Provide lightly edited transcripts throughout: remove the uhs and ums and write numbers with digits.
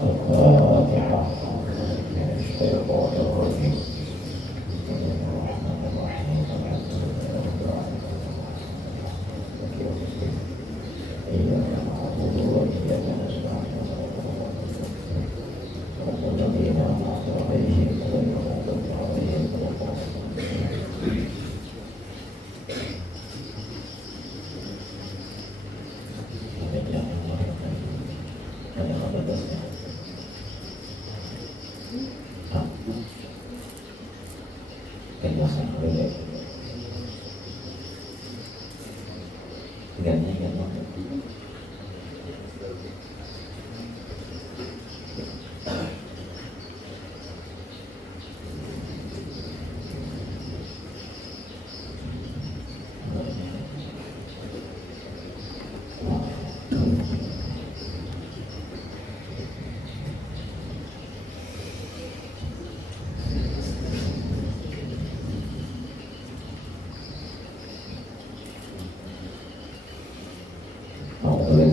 الفاتحة. من الشيطان الرجيم. بسم الله الرحمن الرحيم. الحمد لله رب العالمين. إياك نعبد وإياك نستعين. الذين أنعمت عليهم غير المغضوب عليهم ولا الضالين.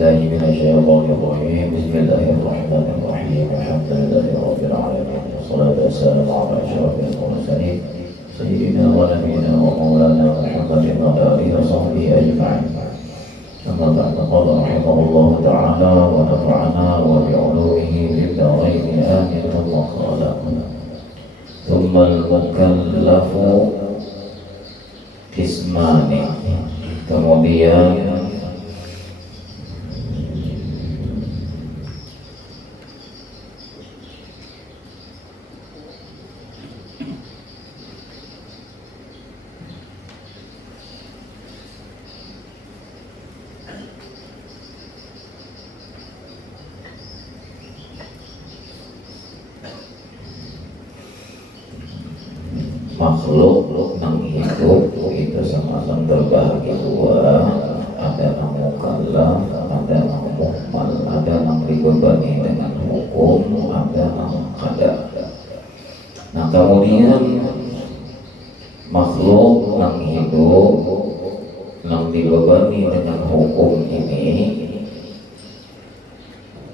من الشيطان الرجيم. بسم الله الرحمن الرحيم. الحمد لله رب العالمين، والصلاة والسلام على أشرف المرسلين سيدنا ونبينا ومولانا محمد وعلى آله وصحبه أجمعين. أما بعد، قال رحمه الله تعالى ونفعنا وبعلومه في الدارين آمين. ثم قال: ثم المكلف قسمان. Kemudian makhluk yang hidup itu sama-sama terbagi dua, ada yang mukallaf, ada yang muhmal, ada yang dibebani dengan hukum, ada yang qada. Nah, kemudian makhluk yang hidup yang dibebani dengan hukum ini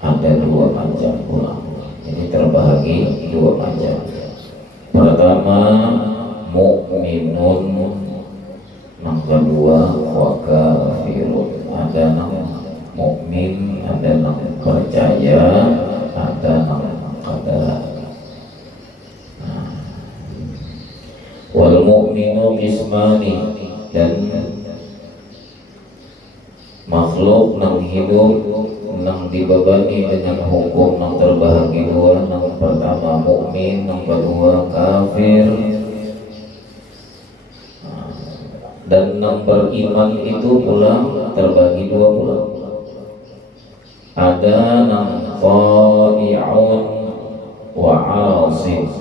ada dua macam pula. Jadi terbagi dua macam. Pertama mukminun, yang kedua wa kafirun. Ada yang mukmin, ada yang percaya, ada yang qadar. Wal mu'minu qismani, dan makhluk yang hidup yang dibebani dengan hukum yang terbagi dua. Yang pertama mukmin, yang kedua kafir. Dan yang beriman itu pula terbagi dua pula. Ada yang thai'un wa 'asim.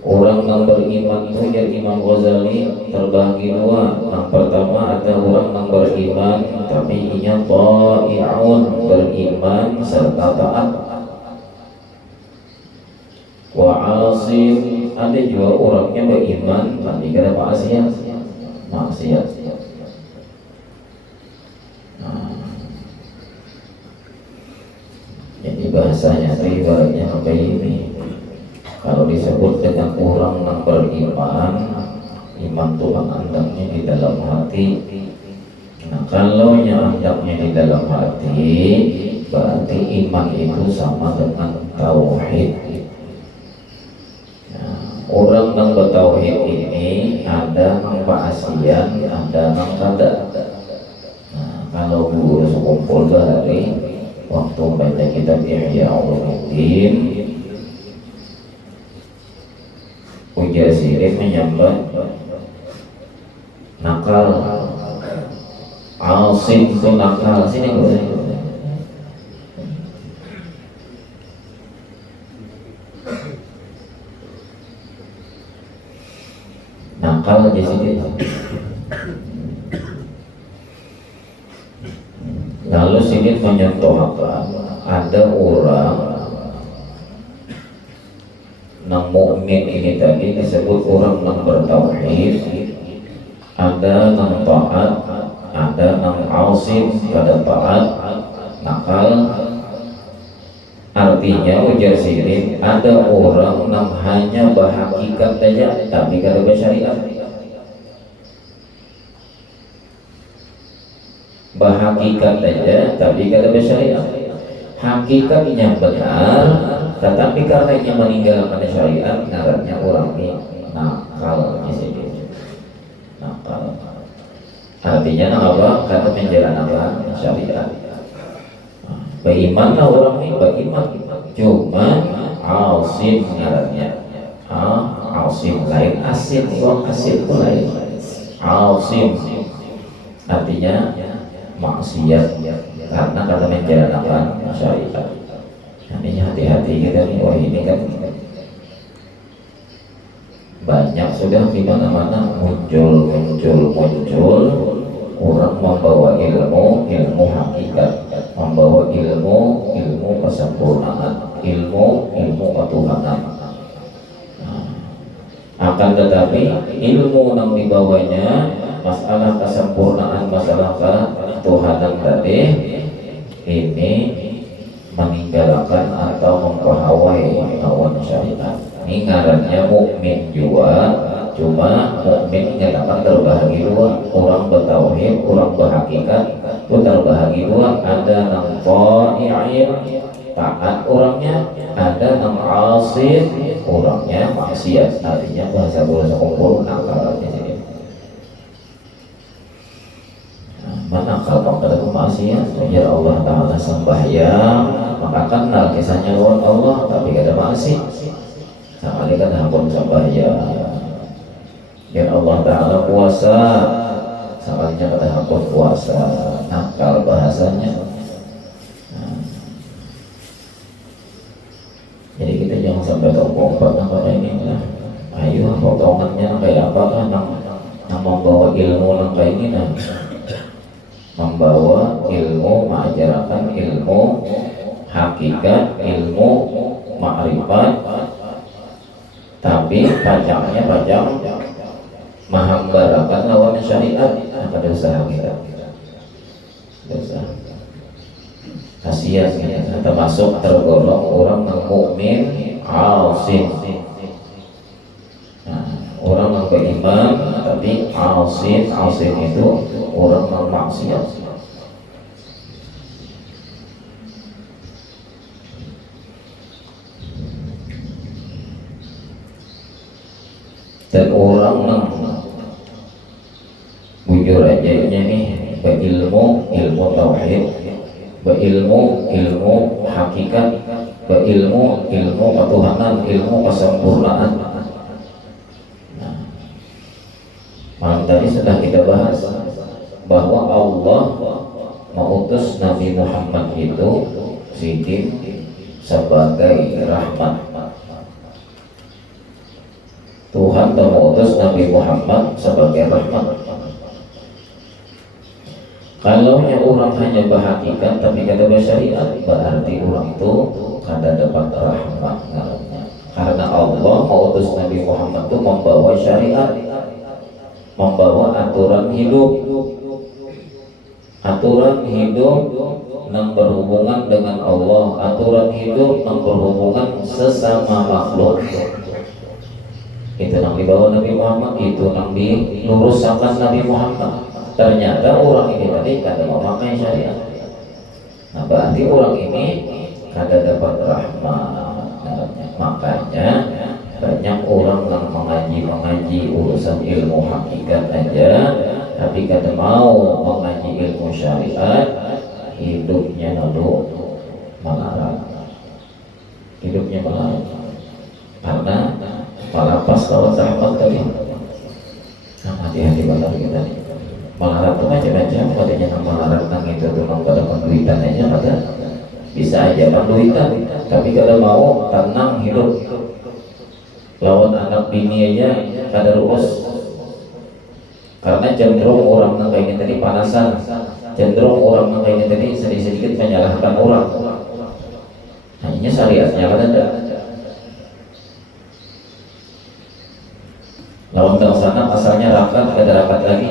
Orang yang beriman itu ya Imam Ghazali terbagi dua. Yang pertama ada orang yang beriman tapi inya thai'un, beriman serta taat. Wa 'asim, ada juga orangnya beriman tapi kada maksiat. Jadi bahasanya ibaratnya kayak ini. Kalau disebut dengan orang yang beriman, iman Tuhan andamnya di dalam hati. Nah, kalau yang andamnya di dalam hati, berarti iman itu sama dengan tauhid. Nah, orang yang bertauhid ini ada yang ba'asyan, ada yang qada. Nah, kalau guru sekumpul dari waktu baca kitab Ihya Ulumuddin, ujar sirik menyambat nakal, asim itu nakal. Sini gue nakal di sini. Lalu sini menyentuh apa? Ada orang yang mukmin ini tadi disebut orang yang bertauhid, ada yang taat, ada yang asim pada taat, nakal. Arti Artinya ujar sini ada orang yang hanya berhakikat saja tapi kada bersyariat. Berhakikat saja tapi kada bersyariat. Hakikatnya benar tetapi karena ia meninggalkan syariat ngarannya orang ini nakal di sini. Nakal. Artinya apa? Karena menjalankan syariat. Berimanlah orang ini beriman, cuma asim ngarannya. Asim lain asin, orang asin itu lain. Asim artinya maksiat karena menjalankan syariat. Artinya hati-hati kita nih, wah ini kan banyak sudah di mana-mana muncul orang membawa ilmu hakikat, membawa ilmu kesempurnaan, ilmu ketuhanan. Akan tetapi ilmu yang dibawanya masalah kesempurnaan, masalah ketuhanan tadi ini meninggalkan atau memperhawai lawan syariat. Ini ngarannya mukmin juga, cuma mukmin nyatakan terbahagi dua, orang bertauhid, orang berhakikat itu terbahagi dua. Ada yang ta'i'in taat orangnya, ada yang asif orangnya maksiat. Artinya bahasa kumpul nakal di sini. Manakal pada maksiat, ya Allah Ta'ala sembahyang maka kenal kisahnya lawan Allah tapi gak ada maksiat. Sama dia kan hampun sembahyang. Ya Allah Ta'ala puasa, sama dia kata hampun puasa, nakal bahasanya. Jadi kita jangan sampai terpompat pada ini lah. Ayo potongannya kayak apa kan, yang membawa ilmu kayak ini nah. Membawa ilmu, mengajarkan ilmu hakikat, ilmu ma'rifat, tapi pajaknya pajak menghambarakan lawan syariat. Apa dosa kita? Dosa. Kasihan ya, termasuk tergolong orang yang mukmin asim. Orang yang beriman tapi asim itu orang yang maksiat. Dan orang yang bujur aja nih berilmu tauhid, berilmu hakikat, berilmu ketuhanan, ilmu kesempurnaan. Malam tadi sudah kita bahas bahwa Allah mengutus Nabi Muhammad itu sidin sebagai rahmat. Tuhan mengutus Nabi Muhammad sebagai rahmat. Kalau orang hanya berhakikat tapi kata bersyariat, berarti orang itu kada dapat rahmat. Karena Allah mengutus Nabi Muhammad itu membawa syariat, membawa aturan hidup yang berhubungan dengan Allah, aturan hidup yang berhubungan sesama makhluk. Itu yang dibawa Nabi Muhammad, itu yang diluruskan Nabi Muhammad. Ternyata orang ini tadi kada memakai syariat. Nah berarti orang ini kada dapat rahmat. Makanya banyak orang yang mengaji urusan ilmu hakikat aja, tapi kada mau mengaji ilmu syariat, hidupnya lalu melarat. Hidupnya melarat karena malapas lawan rahmat tadi. Nah, hati-hati benar kita nih. Melarat itu macam-macam, katanya yang melarat nang itu tuh nang pada penduitan aja ada. Bisa aja penduitan, tapi kalau mau tenang hidup. Lawan anak bini aja kada urus. Karena cenderung orang nang kayak tadi panasan, cenderung orang nang kayak tadi sedikit menyalahkan orang. Hanya syariatnya kan ada. Lawan sana asalnya rakat, ada rakat lagi.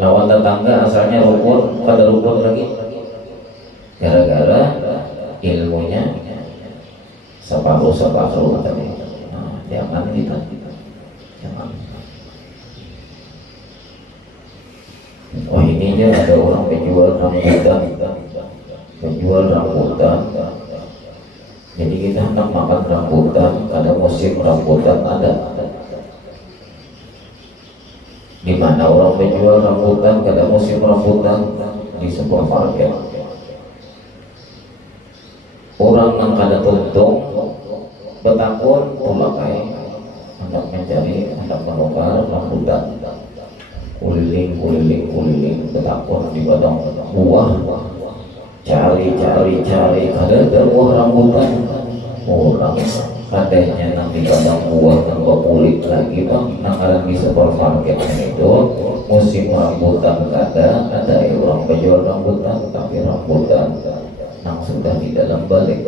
Lawan tetangga asalnya rukun, ada rukun lagi. Gara-gara ilmunya separuh tadi. Nah, jangan kita, jangan. Oh ini dia ada orang penjual rambutan. Jadi kita hendak makan rambutan, ada musim rambutan ada. Di mana orang menjual rambutan, ada musim rambutan di sebuah market. Orang yang kada tuntung betakun tulakai hendak mencari, hendak menukar rambutan. Kuliling betakun di badang buah, cari kada ada buah rambutan. Orang katanya nang di badang buah tanpa kulit lagi bang, nang ada di supermarket itu musim rambutan ada orang penjual rambutan, tapi rambutan nang sudah di dalam balik,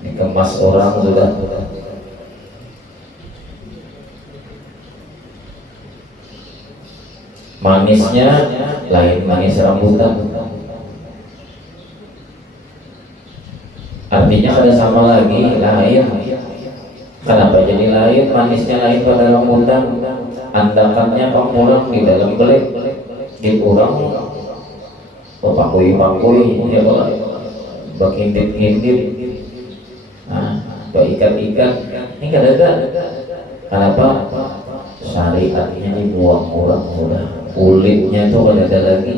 dikemas orang sudah. Manisnya lain manis rambutan, artinya ada sama lagi lain. Kenapa jadi lain? Manisnya lain pada rambutan, andakannya pangurang di dalam belik, di kurang pakui ya kalau bakintip-intip, ikat-ikat ini kada. Kenapa? Syariatnya dibuang orang mudah, kulitnya itu kada ada lagi.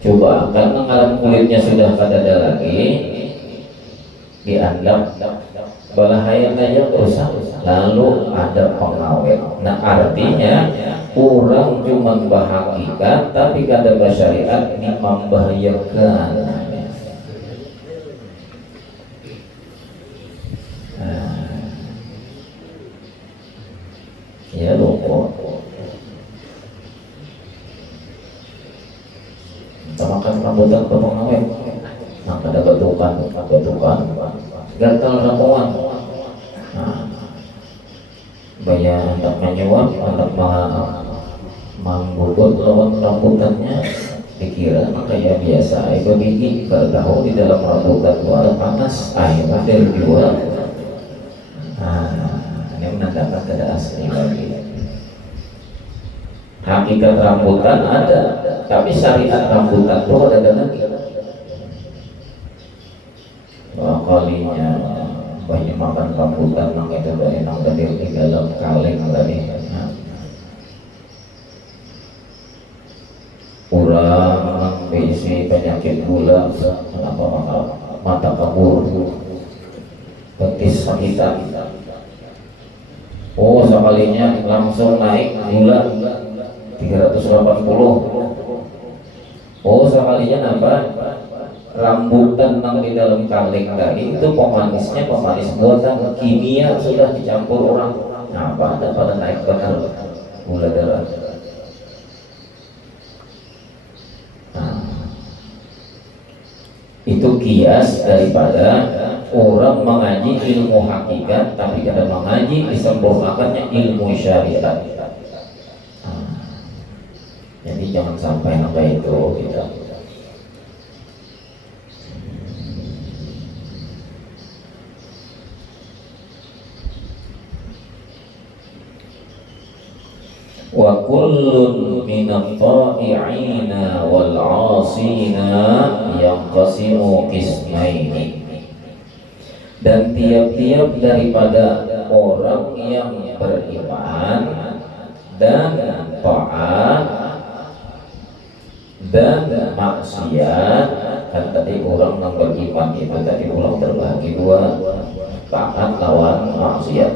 Coba karena kalau kulitnya sudah kada ada lagi, dianggap bahaya aja rusak, lalu ada pengawet. Nah artinya orang cuma bahagikan tapi kada bersyariat, ini membahayakan. Ya lupa kita makan rambutan ke pengawet, nah ada batukan gatal ramuan. Nah banyak hendak menyuap, hendak menggubut lawan rambutannya, dikira kayak biasa itu gigi, kalau tahu di dalam rambutan itu ada panas, air dari luar. Ini menandakan tidak asli lagi. Hakikat rambutan ada, tapi syariat rambutan itu ada lagi. Kalinya banyak makan rambutan nang itu dari nang tadi di dalam kaleng tadi. Kurang berisi penyakit gula, kenapa mata kabur, betis sakitan. Oh sekalinya langsung naik gula 380. Oh sekalinya nambah rambutan yang di dalam kaleng tadi itu pemanisnya pemanis buatan kimia, sudah dicampur orang. Nah pada naik benar gula darah. Itu kias daripada orang mengaji ilmu hakikat tapi kada mengaji disempurnakannya ilmu syariat. Jadi jangan sampai sampai itu kita. Wa kullun minat ta'i'ina wal 'asina yanqasimu qismaini. Dan tiap-tiap daripada orang yang beriman dan taat dan maksiat, kan tadi orang yang beriman itu tadi orang terbagi dua, taat lawan maksiat.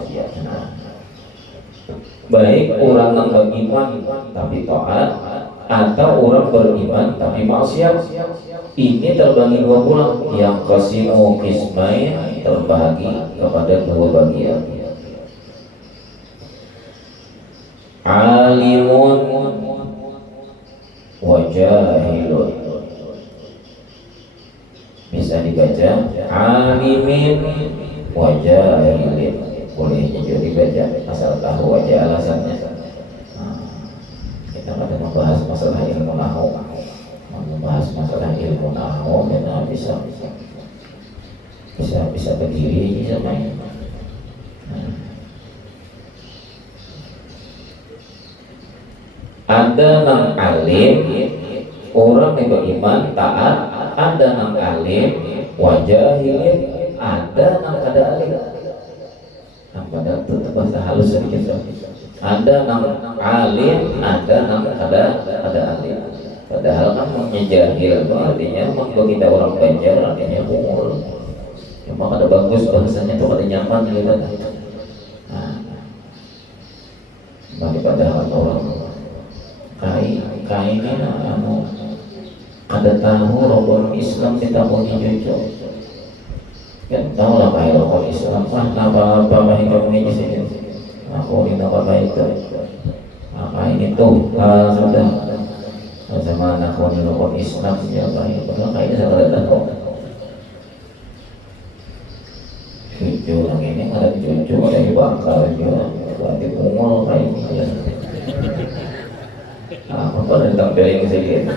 Baik orang yang beriman tapi taat, atau orang beriman tapi maksiat, ini terbagi dua pula. Yang qasimu qismain, terbagi kepada dua bagian. Alimun wa jahilun, bisa dibaca alimin wa jahilin, boleh juga dibaca asal tahu aja alasannya. Kita pada membahas masalah ilmu nahwu, membahas masalah ilmu ilmu nahu kita bisa berdiri bisa main. Ada nang alim orang yang beriman taat, ada nang alim wajah hilim, ada nang kada alim. Pada tetap bahasa halus sedikit. Ada nang alim, ada nang ada alim. Padahal kan menjahil artinya kita orang Banjar artinya umur. Cuma kada bagus bahasanya tuh kada nyaman gitu. Daripada orang kain ini ada tahu rokok Islam kita punya jujur. Kan tahu lah kayak rokok Islam apa baik kamu ini sini. Aku ini apa baik itu. Kain itu sudah sama anak ini rokok Islam siapa ini. Padahal kainnya saya tidak tahu. Cucu orang ini ada cucu ada yang bakal juga. Berarti umur kain ini. Apa tentang piring sedikit.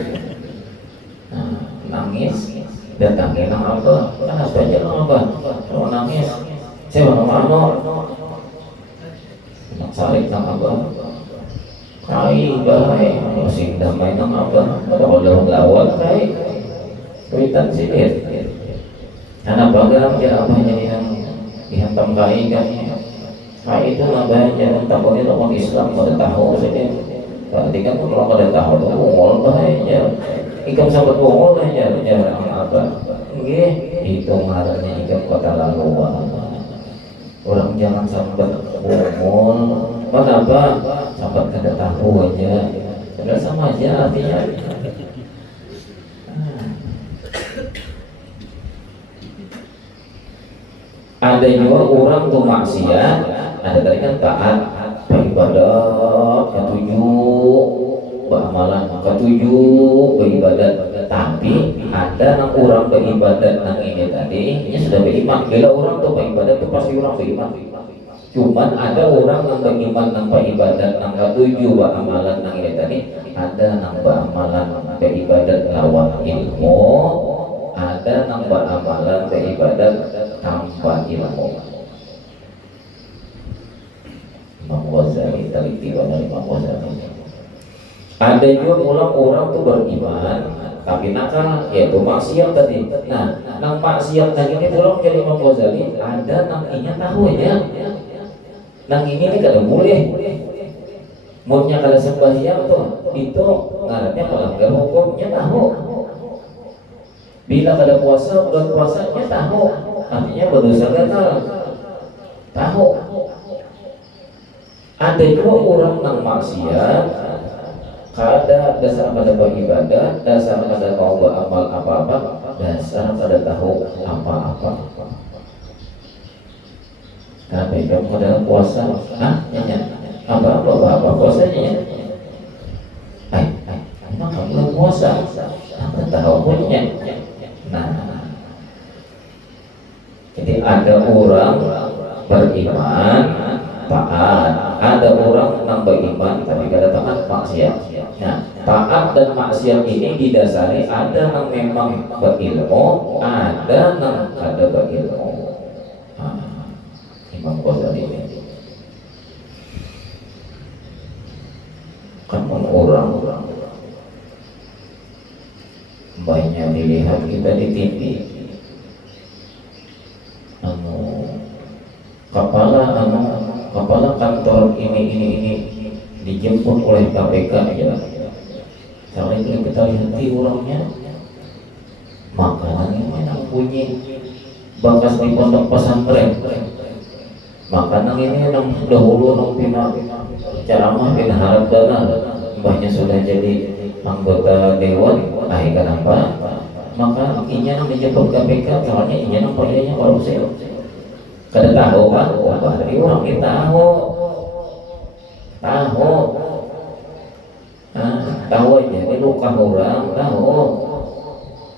Nangis datangin nang apa? Kan saja nang apa? Kalau nangis, saya mau mana? Nak saling nang apa? Kai bahai, masih damai nang apa? Kalau lawan kai, kuitan sedikit. Karena bagang dia apa jadi nang dihantam kai kan? Kai itu nambah jangan takutnya orang Islam pada tahu sedikit. Berarti kan kalau pada tahu itu umur bahaya. Ikam sampai umur bahaya jarang apa? Nggih, itu ngarannya ikam kota lalu. Orang jangan sampai umur, mana apa? Sampai kada tahu aja. Sudah sama aja artinya. Ada juga orang tuh maksiat, ada tadi kan taat, beribadah, ketujuh, beramalan, ketujuh, beribadat. Tapi ada nang orang beribadat nang ini tadi, ini sudah beriman. Bila orang tuh beribadat itu pasti orang beriman. Cuman ada orang yang beriman nang beribadat nang ketujuh, beramalan nang ini tadi, ada nang beramalan beribadat lawan ilmu, ada nang beramalan beribadat tanpa ilmu. Imam Ghazali teliti banget Imam Ghazali. Ada juga orang tuh beriman tapi nakal, yaitu maksiat tadi. Nah, nang maksiat tadi ini tolong jadi Imam Ghazali ada nang inya tahu ya. Nang ini kada boleh. Maunya kada sembahyang tuh itu ngarannya melanggar hukumnya tahu. Bila kada puasa bulan puasanya tahu, artinya berdosa gatal. Tahu. Ada juga orang nang maksiat kada dasar pada beribadah, dasar pada mau beramal apa-apa, dasar pada tahu apa-apa. Tapi kamu pada puasa, apa puasanya? Emang kamu puasa? Apa tahu punya? Nah, jadi ada orang beriman taat, ada orang yang beriman tapi kada taat maksiat. Nah, taat dan maksiat ini didasari ada yang memang berilmu, ada yang kada berilmu. Imam Ghazali ini kan orang-orang banyak dilihat kita di TV. Kepala kantor ini dijemput oleh KPK ya. Setelah itu kita lihat orangnya makanannya enak bunyi bakas di pondok pesantren. Makanan ini nang dahulu nang pina ceramah pina harap dana mbahnya sudah jadi anggota dewan. Kenapa? Maka inya nang dijemput KPK soalnya inya nang payahnya korupsi. Kada tahu kan? Dari orang kita tahu. Tahu aja, ini luka orang, tahu.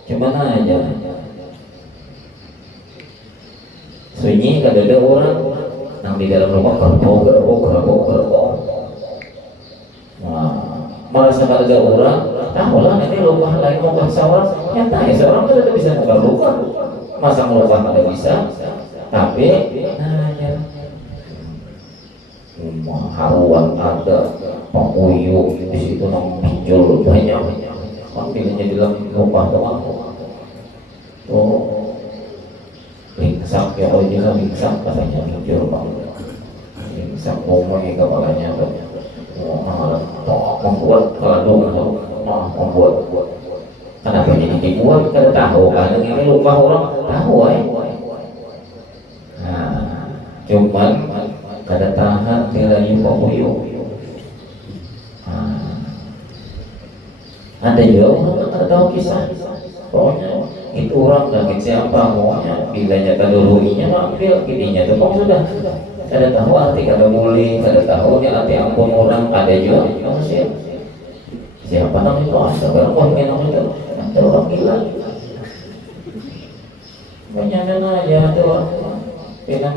Cuman aja. Sunyi kada ada orang yang di dalam rumah gerbong. Nah, merasa kada ada orang, tahu lah nanti luka lain luka seorang nyata ya seorang itu tidak bisa luka masa luka tidak bisa tapi nah ya haruan ada penguyuk di situ nang pinjol banyak ambilnya di dalam luka doang oh lingsak ya oh juga lingsak katanya pinjol banget lingsak ngomongnya kepalanya membuat kalau membuat kenapa jadi dibuat kada tahu kan ini lupa orang tahu nah cuman kada tahan tidak yuk ada juga orang kada tahu kisah pokoknya itu orang lagi siapa pokoknya bila nyata dulunya ambil kidinya itu pokoknya sudah kada tahu arti kada boleh kada tahu ni arti ampun orang ada juga manusia siapa nama itu ada barang orang yang itu ada orang gila banyak aja ada orang yang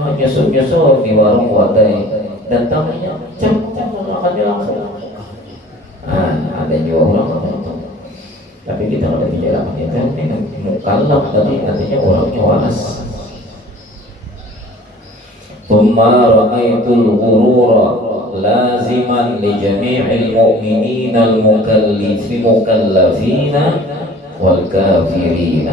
nyusul di warung wadai datangnya cem makan dia langsung ada juga orang itu tapi kita kada bicara itu mukallaf tadi artinya orangnya waras ثم رأيت الغرور لازما لجميع المؤمنين المكلفين والكافرين.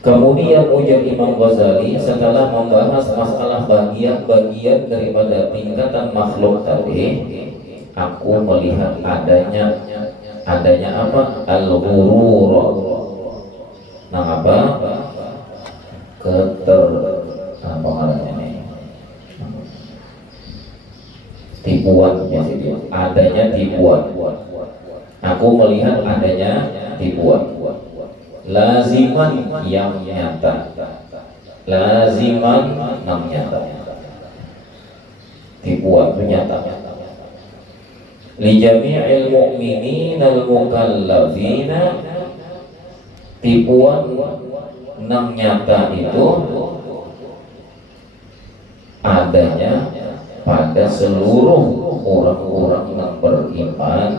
Kemudian ujar Imam Ghazali setelah membahas masalah bagian-bagian daripada tingkatan makhluk tadi, aku melihat adanya apa? Al-ghurur. Nah apa? Apa namanya ini? Tipuan ya sih, adanya tipuan. Aku melihat adanya tipuan. Laziman yang nyata. Laziman yang nyata. Tipuan itu nyata. Li jami'il mu'minin al-mukallafina, tipuan yang nyata itu adanya pada seluruh orang-orang yang beriman.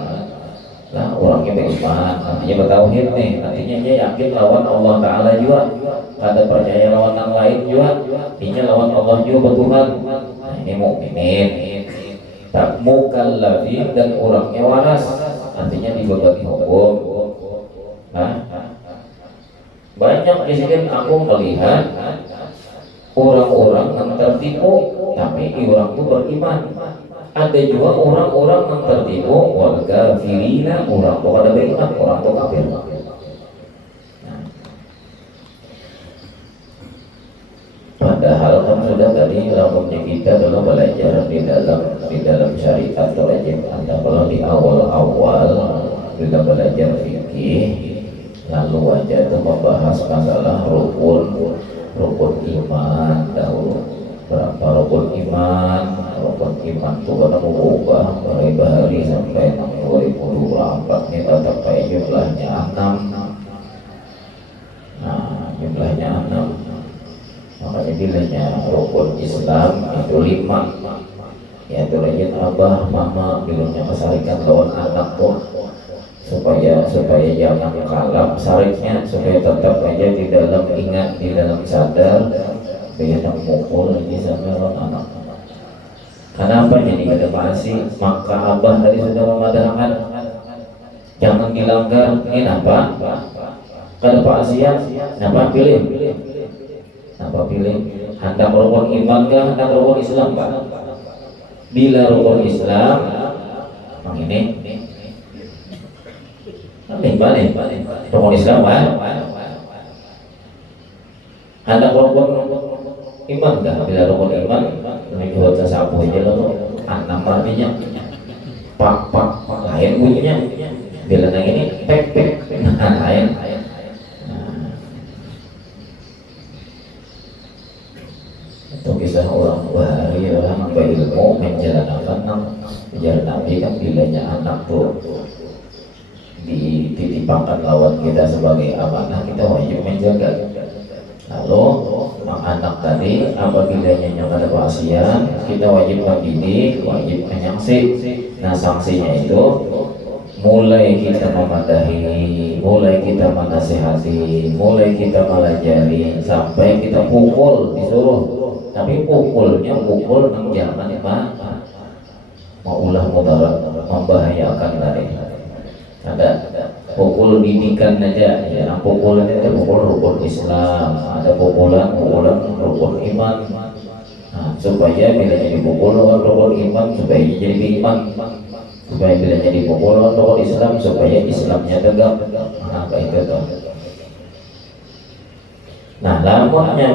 Nah, orangnya beriman, artinya bertauhid nih, artinya dia yakin lawan Allah Ta'ala juga, ada percaya lawan yang lain juga, artinya lawan Allah juga bertuhan. Nah, ini mukminin, tak mukallafin dan orangnya waras, artinya dibagi hukum. Nah, banyak di sini aku melihat orang-orang yang tertipu tapi orang itu beriman. Ada juga orang-orang yang tertipu wal kafirina, orang itu pada beriman, orang itu kafir. Padahal kan sudah tadi lakukan kita dalam belajar di dalam syariat wajib. Anda kalau di awal-awal kita belajar fikih, lalu wajah itu membahas masalah rukun iman dahulu. Berapa rukun iman itu kata mengubah dari bahari sampai 2024 ini sampai jumlahnya 6. Nah, jumlahnya 6. Makanya bilanya rukun Islam itu 5. Yaitu rajin abah, mama, bilanya kesarikan lawan anak tuh supaya jangan kalap sariknya, supaya tetap aja di dalam ingat, di dalam sadar biar mukul ini sama anak. Kenapa jadi ada masih? Maka abah tadi sudah memadamkan jangan dilanggar. Ini apa? Kada paasian, napa pilih? Napa pilih? Hendak rukun iman kah? Hendak rukun Islam pak? Bila rukun Islam, ini balik rukun Islam pak? Hendak rukun iman kah? Bila rukun iman, ini buat sapu aja loh. Enam artinya pak lain bunyinya. Bila yang ini pek lain. Itu kisah orang bahari orang berilmu menjalankan ajaran Nabi kan bilanya anak tuh dititipkan lawan kita sebagai amanah, kita wajib menjaga. Lalu anak tadi apabila yang ada pasien, kita wajib mendidik, wajib menyangsi. Nah sanksinya itu mulai kita memadahi, mulai kita menasihati, mulai kita melajari, sampai kita pukul disuruh. Tapi pukulnya pukul nang jangan mau ulah mudarat, membahayakan tadi. Ada pukul didikan aja, ya. Pukulan itu pukul rukun Islam, ada pukulan rukun iman. Nah, supaya bila jadi pukul rukun iman, supaya jadi iman, supaya bila jadi pukul rukun Islam, supaya Islamnya tegak. Nah, kayak itu tuh. Nah, lamunnya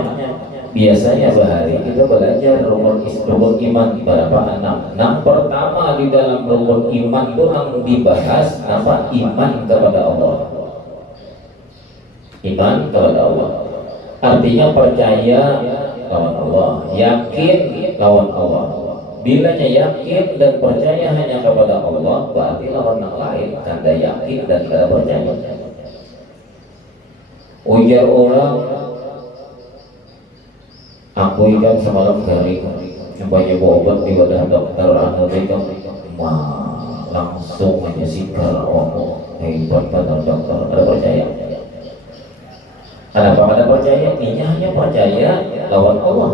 biasanya sehari kita belajar rukun iman berapa? 6. Pertama di dalam rukun iman itu yang dibahas apa? Iman kepada Allah. Iman kepada Allah artinya percaya lawan Allah, yakin lawan Allah. Bilanya yakin dan percaya hanya kepada Allah, berarti lawan yang lain kada yakin dan kada percaya. Ujar orang, aku ikan semalam garing, banyak obat di wadah dokter anu itu, langsung aja sikar hebat pada dokter, ada percaya. Kenapa ada percaya? Ini hanya percaya lawan Allah.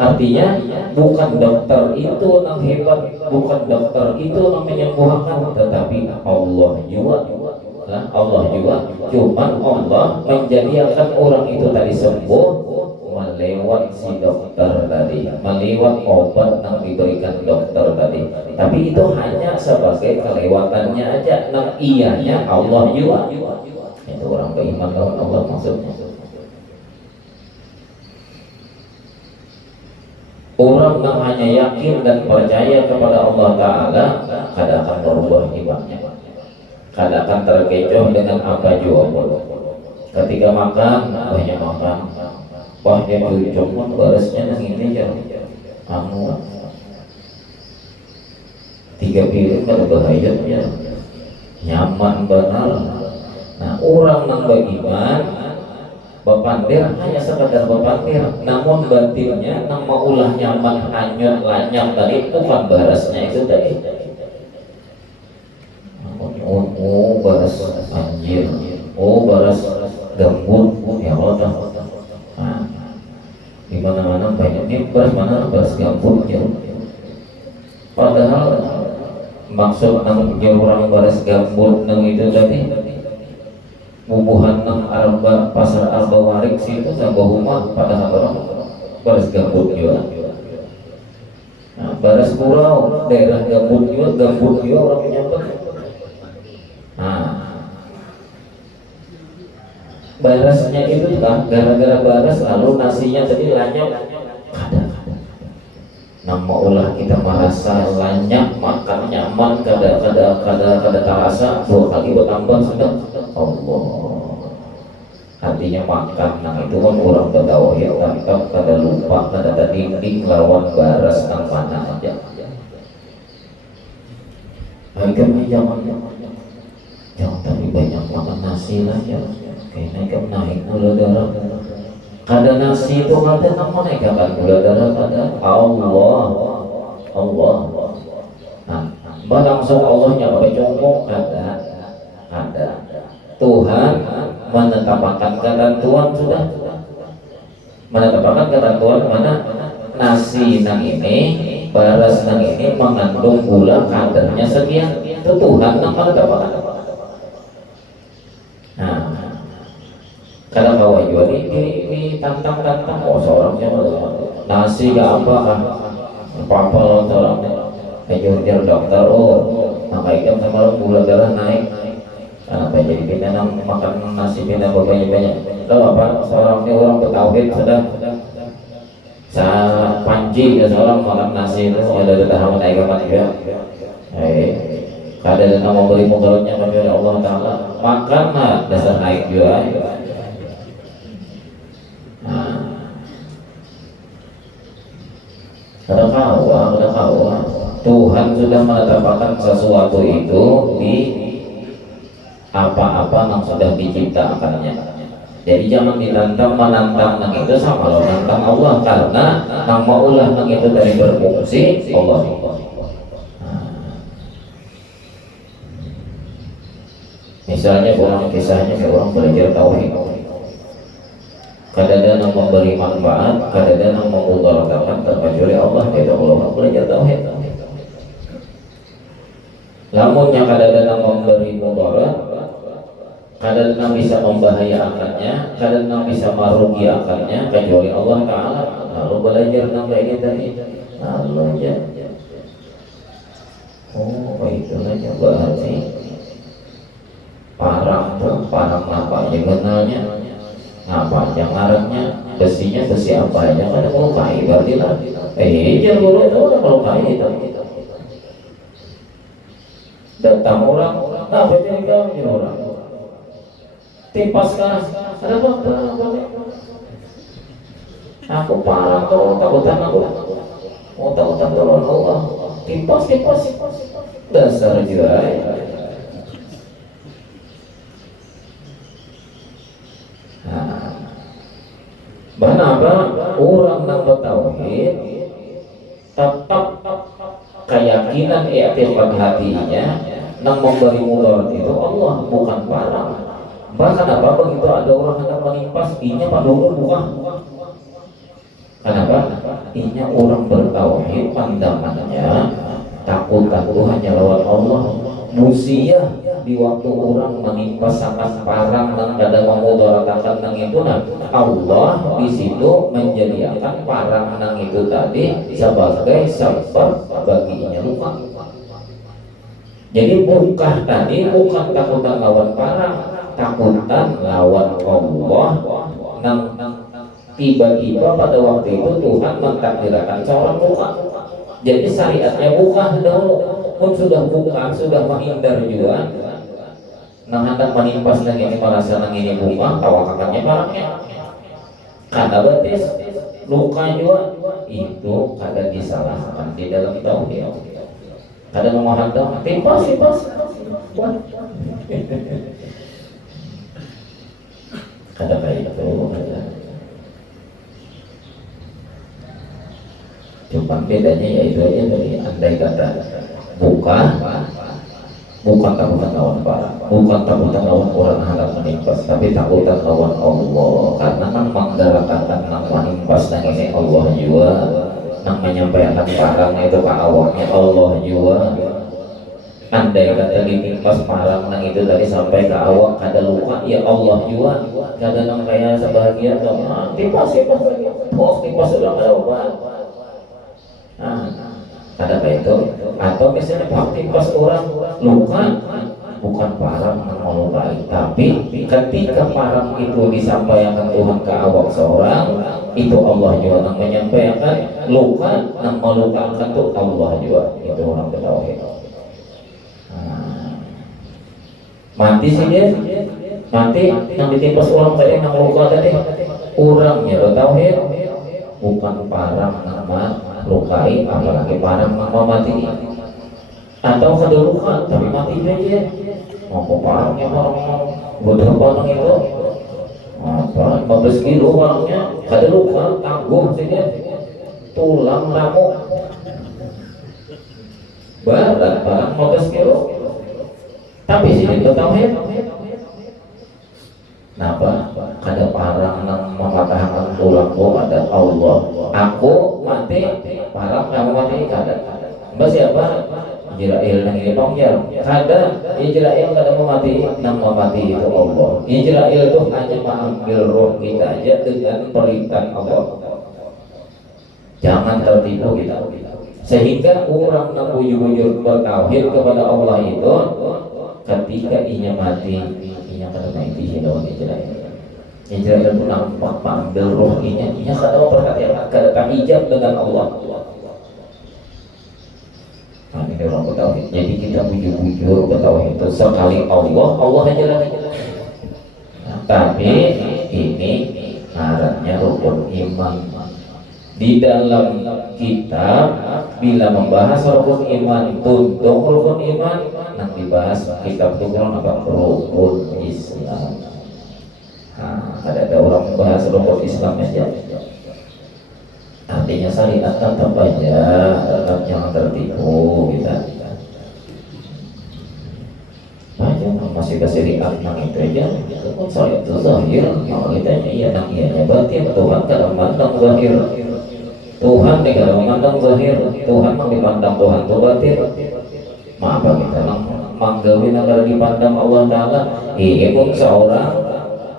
Artinya bukan dokter itu yang hebat, bukan dokter itu yang menyembuhkan, tetapi Allah juga. Allah juga. Cuman Allah menjadikan orang itu tadi sembuh melewat si dokter tadi, melewat obat yang diberikan dokter tadi. Tapi itu hanya sebagai kelewatannya aja, nang iyanya Allah juga. Itu orang beriman lawan Allah maksudnya. Orang yang hanya yakin dan percaya kepada Allah Ta'ala kadang akan berubah imannya, kadang akan terkecoh dengan apa juga. Ketika makan, banyak makan, wah dia cuma barisnya yang ini ya kamu 3 piring pada bahaya ya, nyaman benar. Nah, orang yang beriman bepandir hanya sekadar bepandir, namun batinnya nang maulah nyaman hanyut lanyap tadi bukan barasnya itu tadi. Oh baras anjir, oh baras gambut, ya Allah. Nah, di mana-mana banyak ini baras gambut ya. Padahal maksud nang orang baras gambut nang itu tadi bubuhan nang pasar Warik situ sebuah rumah pada orang baris gambut juga. Nah, baris kurau daerah gambut juga orang menyebut. Nah, barasnya itu kan gara-gara baras lalu nasinya tadi lanyap. Nama ulah kita merasa lanyap makan nyaman kada terasa 2 kali bertambah sudah Allah. Artinya makan nah itu kan orang berdakwah ya tetap kada lupa kada dinding lawan baras nang mana aja. Akhirnya jangan tapi banyak makan nasi lah ya. Kayaknya naik gula darah. Kada nasi itu kada nama naikkan gula darah kada Allah. Nah, langsung Allahnya pada contoh kada. Tuhan menetapkan ketentuan sudah. Menetapkan ketentuan mana nasi nang ini, baras nang ini mengandung gula kadarnya sekian. Itu Tuhan nang menetapkan. Nah, kadang bawa juga di tantang seorangnya nasi gak apa apa seorangnya kejar dokter maka ikan sama gula darah naik apa jadi pindah makan nasi pindah banyak tahu apa seorangnya orang bertauhid sudah panji ya seorang makan nasi itu ada tahapan naik apa juga ada yang memberi mudaratnya kepada Allah Ta'ala makan dasar naik juga. Kada kawa Tuhan sudah menetapkan sesuatu itu di apa-apa yang sudah diciptakannya. Jadi jangan menantang nang itu sama lo nantang Allah karena nang maulah nang itu dari berfungsi Allah. Misalnya orang kisahnya orang belajar tauhid, kadang-kadang memberi manfaat, kadang-kadang memudaratkan terkecuali Allah. Itu orang belajar tauhid. Lamunnya kadang-kadang memberi mudarat, kadang-kadang bisa membahayakannya, kadang-kadang bisa merugikannya, kecuali Allah Ta'ala. Lalu belajar tentang ini tadi, lalu aja. Oh, itulah berarti parang tuh, parang apa aja kenalnya, apa aja ngarannya, besinya besi apa aja, kan melukai berarti lah. Jangan dulu itu udah melukai itu. Datang orang, nah berarti kami orang. Tipas kan, ada apa? Aku parang tuh, takutan aku. Mau takutan tolong Allah. Tipas. Dasar juga. Kenapa orang nambah tauhid tetap keyakinan i'tiqad hatinya nang memberi mudarat itu Allah, bukan barang. Bahkan apa begitu ada orang hendak menimpas inya padahal bukan. Kenapa? Inya orang bertauhid pandangannya takut hanya lawan Allah. Musia di waktu orang menimpas sangat parang dan kadang memudaratkan nang itu, nah Allah di situ menjadikan parang nang itu tadi sebagai sebab baginya luka. Jadi bukan takutan lawan parang, takutan lawan Allah. Nang tiba-tiba pada waktu itu Tuhan mentakdirkan seorang luka. Jadi syariatnya bukan dulu, pun sudah bukan, sudah menghindar juga. Nang hendak menimpas nang ini merasa nang ini bukan, tawakannya parangnya. Karena betis luka juga itu kada disalahkan di dalam tauhid. Kada memahami timpas. Kada kayak itu. Cuma bedanya yaitu aja dari andai kata bukan takutan lawan parang, bukan takutan lawan orang hendak menimpas, tapi takutan lawan Allah. Karena kan menggerakkan nang menimpas nang ini Allah juga, nang menyampaikan parang itu ke awaknya Allah juga. Andai kata ditimpas parang nang itu tadi sampai ke awak kada luka, ya Allah juga. Kada nang kayak sebahagia tuh, timpas sudah ada obat. Ada kayak itu, atau misalnya pas orang luka bukan parang melukai, tapi ketika parang itu disampaikan Tuhan ke awak seorang, itu Allah juga yang menyampaikan. Luka yang melukakan itu Allah juga. Itu orang bertauhid. Mati sih dia, mati yang ditimpas orang tadi yang luka tadi, orangnya bertauhid, bukan parang nama lukai, apalagi parang mati. Atau kedelukan tapi mati aja. Mau parangnya parang bodoh parang itu apa 15 kilo parangnya, kedelukan tangguh sini tulang lamuk berat parang 15 kilo, tapi sini bertauhid. Kenapa? Kada parang nang mematahkan tulangku ada Allah. Aku mati, parang kamu mati kada. Mbak siapa? Israel nang ini pangjar. Kada, Israel kada mau mati, nang mati itu Allah. Israel itu hanya mengambil roh kita aja dengan perintah Allah. Jangan tertipu kita. Sehingga orang yang bujur-bujur bertauhid kepada Allah itu, ketika inya mati, inya kada mati hidup Israel. Israel itu nampak mengambil roh inya kada memperhatikan, kada tahijab dengan Allah. Nah, ini orang bertauhid. Jadi kita bujur-bujur bertauhid itu sekali Allah aja lagi. Nah, tapi ini ngarannya rukun iman. Di dalam kitab bila membahas rukun iman, tuntung rukun iman, yang dibahas kitab itu apa? Rukun Islam. Nah, ada orang membahas rukun Islam aja. Artinya syariat tetap aja, jangan tertipu kita. Banyak masih kesirian nang itu aja saya itu zahir kalau ditanya iya nang iya batin Tuhan kadang mandang zahir Tuhan kadang mandang zahir Tuhan mang dipandang Tuhan itu batin maaf kita nang manggawin agar dipandang Allah Ta'ala pun seorang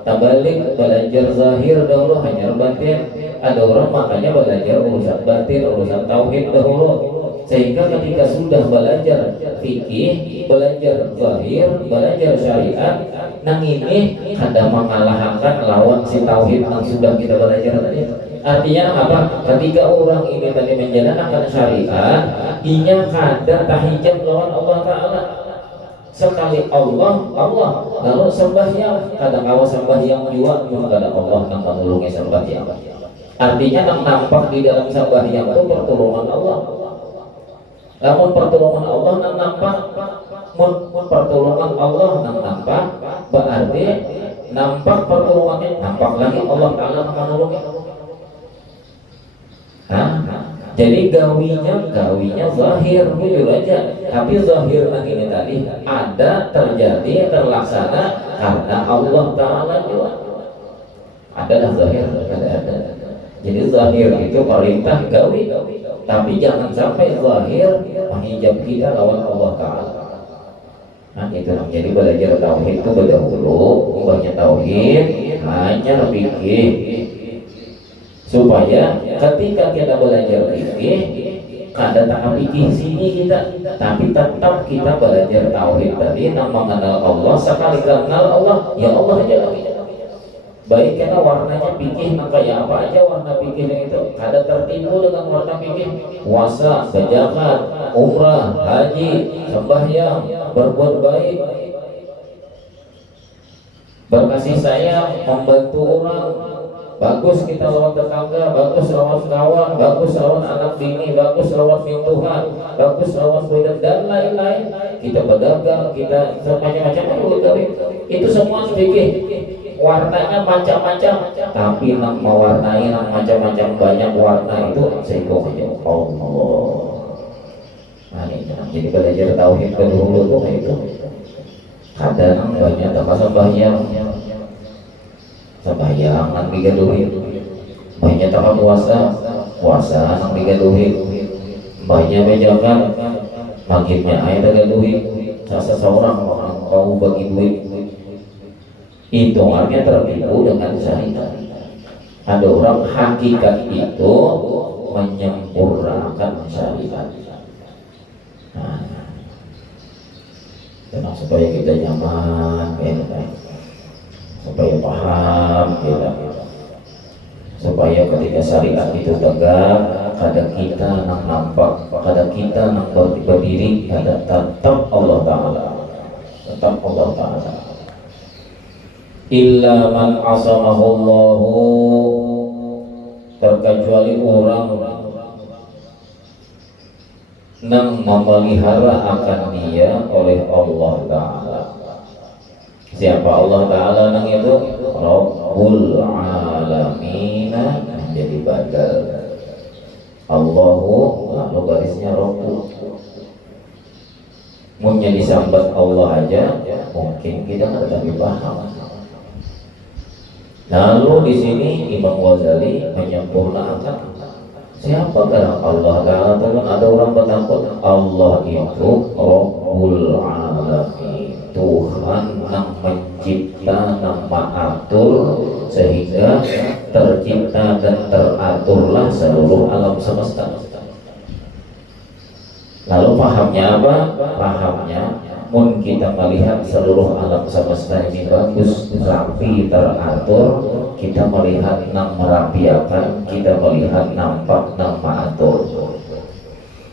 tabalik belajar zahir dahulu hanya batin ada orang makanya belajar urusan batin urusan tauhid dahulu sehingga ketika sudah belajar fikih, belajar zahir, belajar syariat, nang ini kada mengalahkan lawan si tauhid yang sudah kita belajar tadi. Artinya apa? Ketika orang ini tadi menjalankan syariat, inya kada tahijab lawan Allah Ta'ala. Sekali Allah, lalu sembahyang, kadang awas sembahyang juga, kada Allah nang menulungi sembahyang. Artinya nang nampak di dalam sembahyang itu pertolongan Allah. Namun pertolongan Allah nang nampak, pertolongan Allah nang nampak, berarti nampak pertolongannya, nampak lagi Allah Ta'ala menolongnya. Jadi gawinya zahir jujur aja, tapi zahir ini tadi ada terjadi terlaksana karena Allah Ta'ala juga. Ada zahir, ada. Jadi zahir itu perintah gawi, tapi jangan sampai zahir menghijab kita lawan Allah Ta'ala. Nah itu jadi belajar tauhid itu berdahulu ubahnya tauhid hanya fikih supaya ketika kita belajar fikih kada tak fikih sini kita tapi tetap kita belajar tauhid tadi nang mengenal Allah sekali kenal Allah ya Allah aja baik karena warnanya fikih kayak apa aja warna fikihnya itu kada tertipu dengan warna fikih puasa, zakat, umrah, haji, sembahyang, berbuat baik, berkasih sayang, membantu orang, bagus kita lawan tetangga, bagus lawan kawan, bagus lawan anak bini, bagus lawan Tuhan, bagus lawan budak dan lain-lain. Kita berdagang, kita macam-macam itu semua fikih. Warnanya macam-macam, tapi nak mewarnai nak macam-macam banyak warna itu sego aja Allah. Nah ini jadi belajar tauhid dulu tuh kayak itu. Kadang banyak tak sembahyang nang digaduhi, banyak tak puasa nang digaduhi, banyak bejakan magibnya ayat digaduhi, seseorang orang kau bagi duit itu artinya tertipu dengan syariat. Ada orang hakikat itu menyempurnakan syariat. Nah, tenang supaya kita nyaman, supaya paham, supaya ketika syariat itu tegak, kadang kita nang nampak, kadang kita nang berdiri, kadang tetap Allah Ta'ala, tetap Allah Ta'ala. Illa man asamahullahu, terkecuali orang nang memelihara akan dia oleh Allah Ta'ala. Siapa Allah Ta'ala nang itu? Rabbul Alamin, jadi badal Allahu, lalu garisnya Rabbu. Mungkin disambat Allah aja mungkin kita nggak lebih paham. Lalu di sini Imam Ghazali menyempurnakan siapa dalam Allah Ta'ala. Ada orang bertakut Allah itu Rabbul Alamin, Tuhan yang mencipta, yang mengatur sehingga tercipta dan teraturlah seluruh alam semesta. Lalu pahamnya apa? Pahamnya mun kita melihat seluruh alam semesta ini bagus, rapi, teratur, kita melihat nang merapiakan, kita melihat nampak nang mengatur.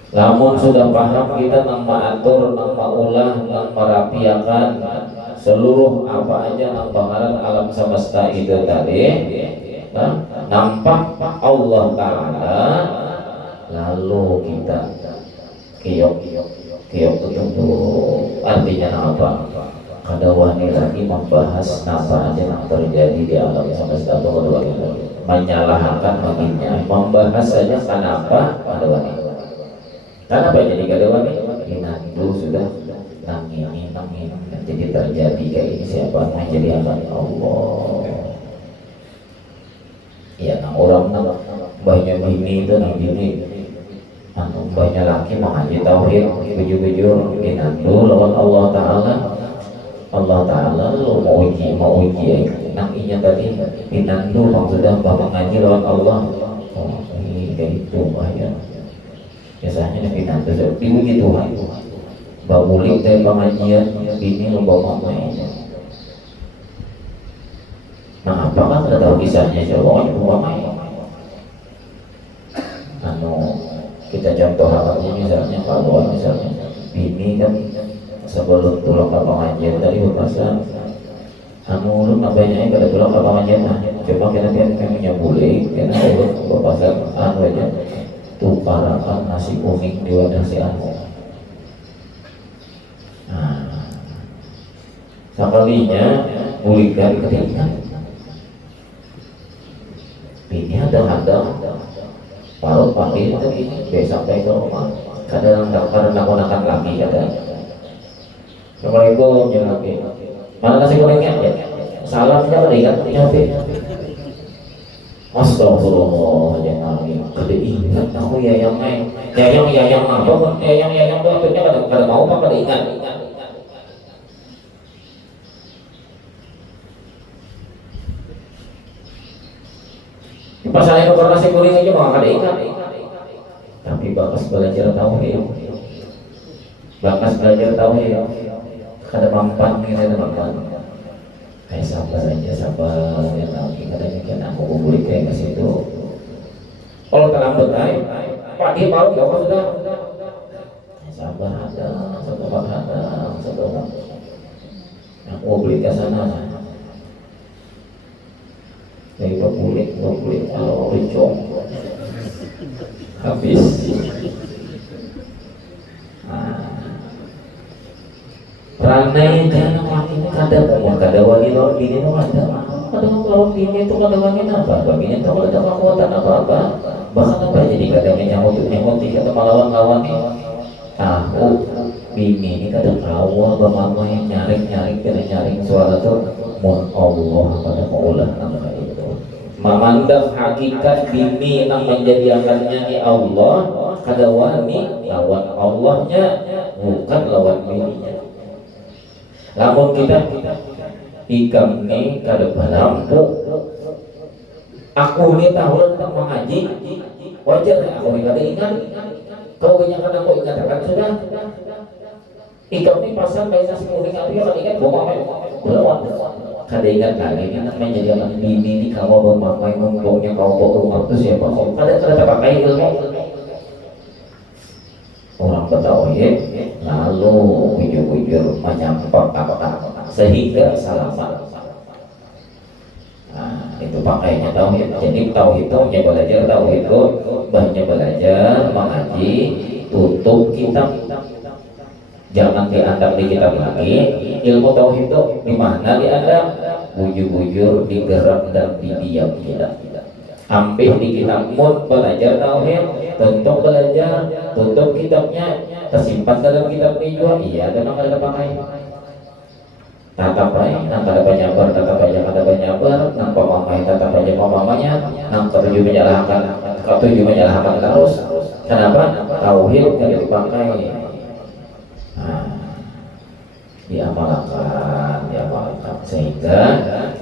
Namun sudah paham kita nang mengatur, nang mengulah, nang merapiakan seluruh apa aja nang bangaran alam semesta itu tadi, nampak Allah Ta'ala, lalu kita kiok itu artinya apa? Kada wani lagi membahas apa aja yang terjadi di alam semesta itu menyalahkan baginya, membahas saja kenapa kada wani. Kenapa jadi kada wani? Inandu sudah nang ini jadi terjadi kayak ini siapa yang jadi akan Allah ya nah orang banyak bini itu nang bini banyak laki mengaji tauhid bujur-bujur kinandu lawan Allah Ta'ala lu mau uji nang inya tadi kinandu maksudnya bapak ngaji lawan Allah ini kayak itu bahaya biasanya kinandu diuji Tuhan babulik dari pengajian ini lu bawa mainnya nah apakah kita tahu kisahnya coba kita contoh halnya misalnya kalau misalnya bini kan sebelum pulang ke pengajian tadi berpasan lu nampaknya kada pulang ke pengajian nah coba kita kami nyambuli karena berpasan aja tukarakan nasi kuning di wadah si nah sekalinya mulihkan keringat bini ada paruh pagi itu sampai ke rumah kadang menggunakan lagi kadang Assalamualaikum ya lagi mana nasi gorengnya ya salamnya pada ingat nyampe astagfirullah ya lagi kada ingat aku yang main yang apa yang bapaknya kada mau apa kada ingat pasalnya kalau nasi goreng aja mau kada ingat tapi bakas belajar tauhid kada mampan nih kada mampan kayak sabar aja ya lagi kadang kan aku kumpulin kayak ke situ kalau terlambat Pak dia baru ya apa sudah sabar aku beli ke sana dari kulit kalau ricong habis ranai jangan makin kada wangi lawan bini itu ada lawan bini itu kada wangi apa bini itu ada kekuatan apa bahkan apa jadi kadangnya nyamut atau melawan tahu bini ini kadang rawa bamama yang nyaring suara tuh mun Allah pada maulah nama itu memandang hakikat bini yang menjadikannya di Allah kada wani lawan Allahnya bukan lawan bininya namun kita ikam ini kada lampu aku ini tahu tentang mengaji wajar aku ini kada ingat kau kenyangkan aku ingatkan sudah ikam ini pasang bayi nasi kuning artinya kada ingat belum kada ingat lagi ini namanya jadi anak bini ini kamu bermakai membuangnya kau bawa rumah itu siapa kau kada terpakai ilmu orang bertauhid lalu bujur-bujur menyampaikan apa sehingga salaman nah itu pakainya tauhid jadi tauhid itu belajar tauhid itu banyak belajar mengaji tutup kitab jangan diandap di kitab lagi ilmu tauhid itu di mana diandap bujur-bujur digerak dan didiam tidak hampir di kitab belajar tauhid tutup belajar tutup kitabnya tersimpan dalam kitab ini juga iya memang ada pakai tatap baik nang kada penyabar tatap aja kada penyabar nang pamamai tatap aja pamamanya nang ketujuh menyalahkan terus kenapa tauhid tidak dipakai diamalkan sehingga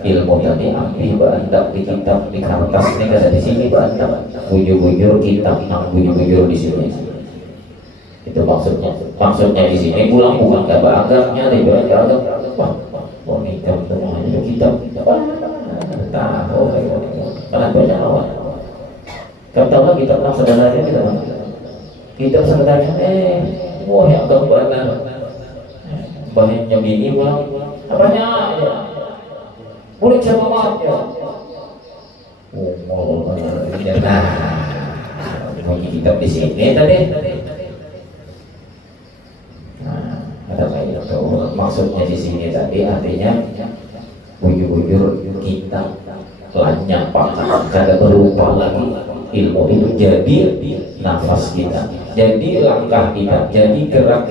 ilmu tadi ambil bantak di kitab di kertas ini kada di sini bantak bujur-bujur kitab nang bujur-bujur di sini itu maksudnya di sini pulang bukan kaba agamnya di belajar agam wah nikah semuanya kitab tahu karena banyak lawan kau tahu lah kitab nang sebenarnya kitab sebenarnya wah yang gambaran banyak bini pulang apanya ya boleh sama maaf ya nah punya kitab di sini tadi nah ada kayak itu maksudnya di sini tadi artinya bujur-bujur kita lanyap kada berupa lagi ilmu itu jadi nafas kita jadi langkah kita jadi gerak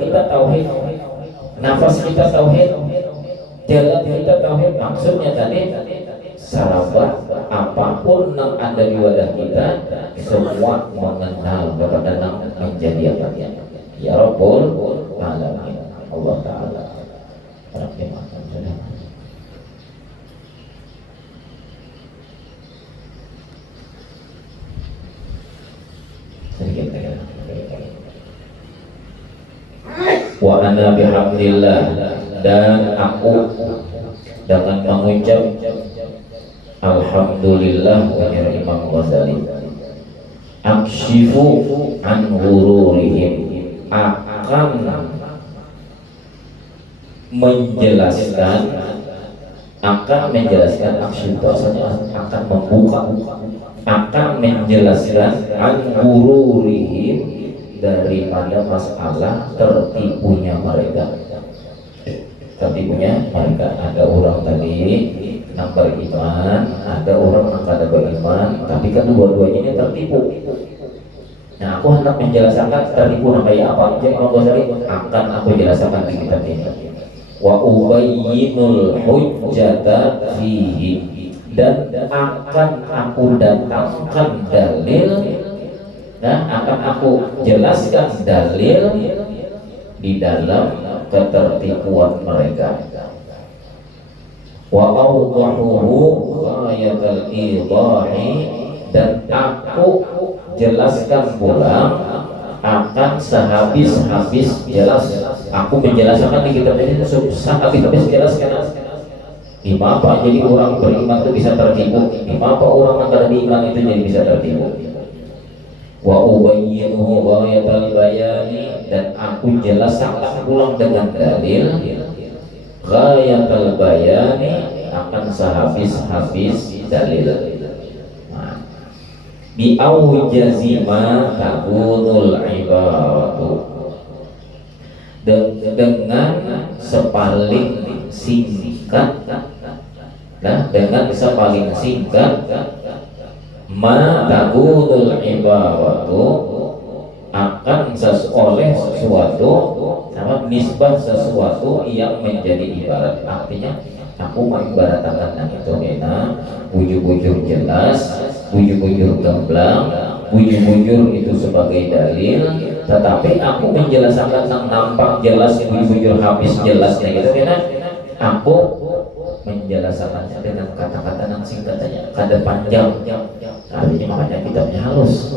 kita tauhid nafas kita tauhid, jalan kita tauhid. Maksudnya tadi sahabat apapun yang ada di wadah kita semua mengenal kepada yang menjadi apa ya Rabbul Alamin Allah Ta'ala. Wa ana bihamdillah, dan aku dengan mengucap alhamdulillah wahai Imam Ghazali, akshifu an ghururihim, akan menjelaskan akshifu akan membuka, akan menjelaskan an ghururihim, daripada masalah tertipunya mereka. Ada orang tadi yang beriman, ada orang yang kada beriman, tapi kan dua-duanya ini tertipu. Nah, aku hendak menjelaskan tertipu kayak apa. Jadi Imam Ghazali akan aku jelaskan di kitab ini. Wa ubayyinul hujjata fihi, dan akan aku datangkan dalil, dan akan aku jelaskan dalil di dalam ketertipuan mereka. Wa awdahuhu ghayatal idahi, dan aku jelaskan pula akan sehabis-habis jelas. Aku menjelaskan di kitab ini sehabis-habis jelaskan. Gimana jadi orang beriman itu bisa tertipu? Gimana orang yang tidak beriman itu jadi bisa tertipu? Wa ubayyinuhu ghayatal bayani, dan aku jelaskan pulang dengan dalil ghayatal bayani, akan sehabis-habis dalil. Bi aujazima takunul ibaratu, dengan sepaling singkat, dengan sepaling singkat ma takunul ibaratu, akan oleh sesuatu sama nisbah sesuatu yang menjadi ibarat. Artinya aku mengibaratkan yang itu kena bujur-bujur jelas, bujur-bujur gamblang, bujur-bujur itu sebagai dalil, tetapi aku menjelaskan yang nampak jelas, bujur-bujur habis jelas gitu kena aku menjelaskannya dengan kata-kata yang singkatnya, kada panjang. Artinya makanya kitabnya halus.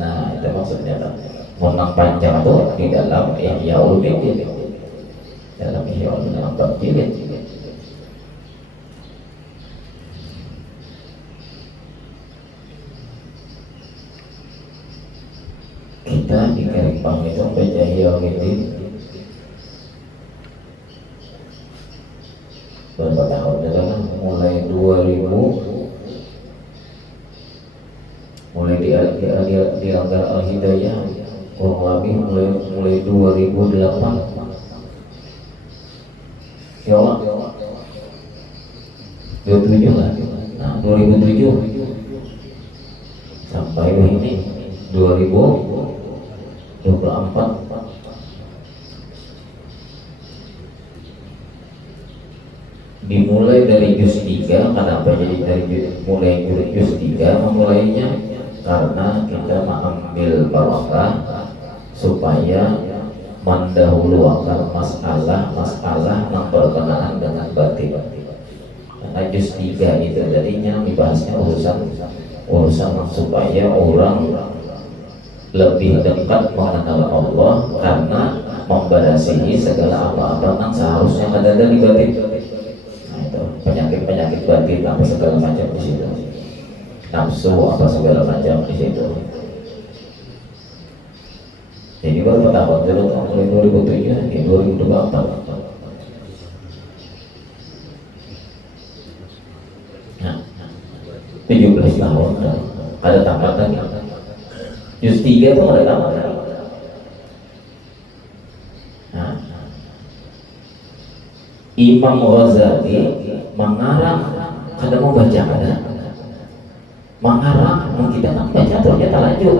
Nah, itu maksudnya menang panjang itu di dalam Ihya Ulumuddin, dalam Ihya Ulumuddin. Kita di Keripang itu baca Ihya Ulumuddin berapa tahun dalam, mulai 2000, mulai dianggar Al-Hidayah kurang lebih mulai 2008 ya Allah, 27 lah. Nah, 2007 sampai ini 2024 dimulai dari juz 3. Kenapa jadi mulai juz 3? Memulainya karena kita mengambil barokah supaya mendahulukan masalah yang berkenaan dengan batin. Karena juz 3 itu tadinya dibahasnya urusan supaya orang lebih dekat mengenal Allah, karena membarasihi segala apa-apa yang seharusnya ada di batin. Penyakit batin apa segala macam di situ, nafsu apa segala macam di situ. Jadi baru tahun dulu mulai 2007 di 2024. Nah, 17 tahun ada tampatan. Juz 3 itu ada tampatan. Nah, Imam Ghazali mengarang, kada mau baca kada mengarang kita kan baca ternyata lanjut.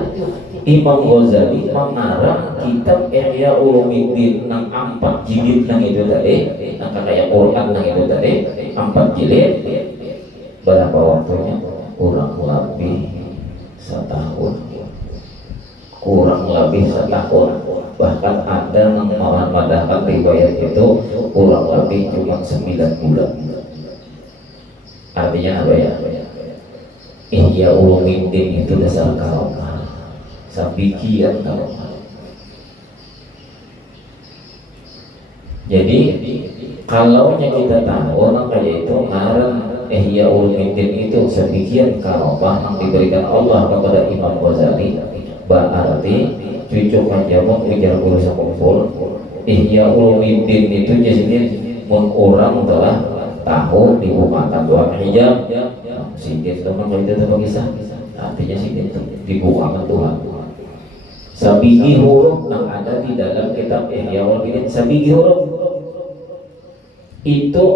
Imam Ghazali mengarang kitab Ihya Ulumuddin nang 4 jilid nang itu tadi, nang kayak Quran nang itu tadi 4 jilid. Berapa waktunya? Kurang lebih setahun. Kurang lebih setahun. Bahkan ada yang memadahkan riwayat itu kurang lebih cuma 9 bulan. Artinya apa ya? Ihya Ulumuddin itu dasar karomah. Sabikian karomah. Jadi kalau kita tahu orang kayak itu ngarang Ihya Ulumuddin itu sebagian karomah yang diberikan Allah kepada Imam Ghazali, berarti cucu kanjamun ujar guru sekumpul Ihya Ulumuddin itu jadi orang telah tahu dibukakan dua hijab sikit teman kalau itu kisah artinya sikit dibukakan Tuhan. Sabigi huruf yang ada di dalam kitab Ihya Ulumuddin, sabigi huruf itu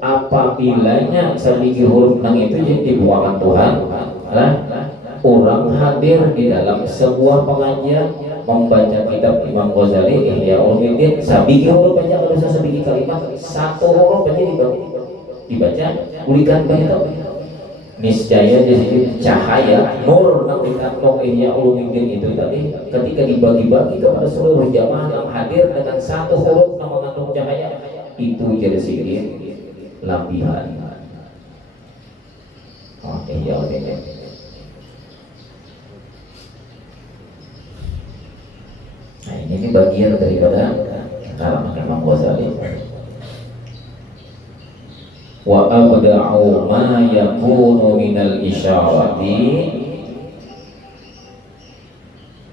apabila sabigi huruf yang itu yang dibukakan Tuhan lah orang hadir di dalam sebuah pengajian membaca kitab Imam Ghazali Ihya Ulumuddin, sabigi huruf baca kalau bisa sabigi kalimat satu huruf baca dibaca ulikan baca niscaya di sini cahaya nur yang dikandung Ihya Ulumuddin itu tadi ketika dibagi-bagi kepada seluruh jamaah yang hadir dengan satu huruf yang mengandung cahaya itu jadi sedikit lapihan. Oh, Ihya Ulumuddin. Nah ini bagian daripada kalam Imam Ghazali. Wa abda'u ma yakunu minal isyarati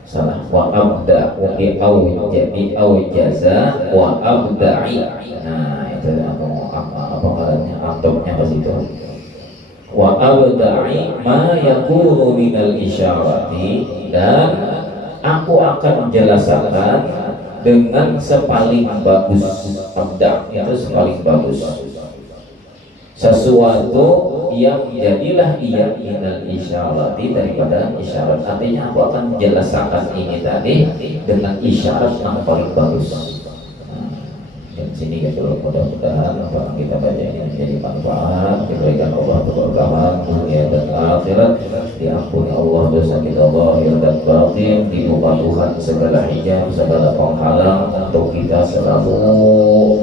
salah wa abda'u bi au jaza wa abda'i. Nah itu apa kalanya antoknya ke situ. Wa abda'i ma yakunu minal isyarati, dan aku akan menjelaskan dengan sepaling bagus. Abda itu sepaling bagus sesuatu yang jadilah ia minal isyarati, daripada isyarat. Artinya aku akan menjelaskan ini tadi dengan isyarat yang paling bagus. Dan sini gitu, mudah-mudahan apa yang kita baca ini menjadi manfaat, diberikan Allah keberkahan dunia dan akhirat, diampuni Allah dosa kita zahir dan batin, dibuka Tuhan segala hijab, segala penghalang untuk kita selalu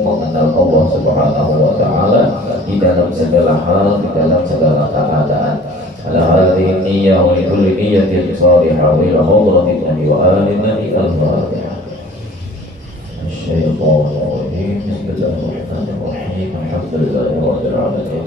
mengenal Allah Subhanahu wa taala di dalam segala hal, di dalam segala keadaan. Ala hadhihi niyyah wa likulli niyyatin salihah wa ila hadratin nabi wa alin nabi al-fatihah. Bismillahirrahmanirrahim. Alhamdulillahirabbil alamin.